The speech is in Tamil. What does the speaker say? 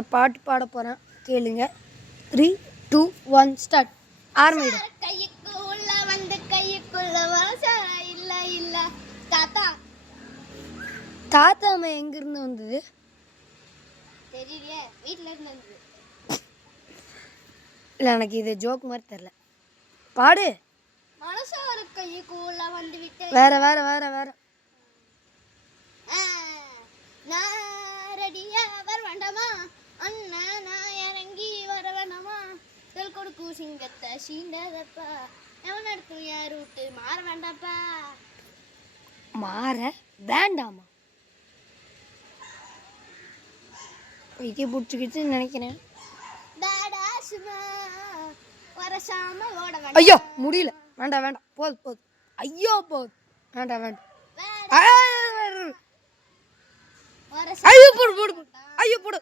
ஒரு பாட்டு பாட போகிறேன், கேளுங்க. 3, 2, 1 ஸ்டார்ட். ஆரம்பிடு. கைக்குள்ள வந்து கைக்குள்ள வாசா இல்ல இல்ல தாத்தா. தாத்தா அம்மா எங்கிருந்து வந்தது தெரியலையே, வீட்டில் இருந்து வந்தது. இல்லை, எனக்கு இது ஜோக் மாதிரி தெரில. பாடு. மனசார கைக்குள்ள வந்து விட்டு வேற வேற வேற வேற நான் ரெடியா வர வேண்டாமா அண்ணா, நான் இறங்கி வர வேண்டாமா தெல் கொடுக்கும் சிங்கத்தை சீண்டாதப்பா எவன் எடுக்கும் யார் விட்டு மாற வேண்டாப்பா. மாற வேண்டாமா? இங்கே பிடிச்சிக்கிட்டு நினைக்கிறேன். வரசாம ஓட வேண்டாம். ஐயோ முடியல, வேண்டாம் வேண்டாம், போதும். ஐயோ போதும், வேண்டாம் வேண்டாம். ஐயோ போடு போடு, ஐயோ போடு.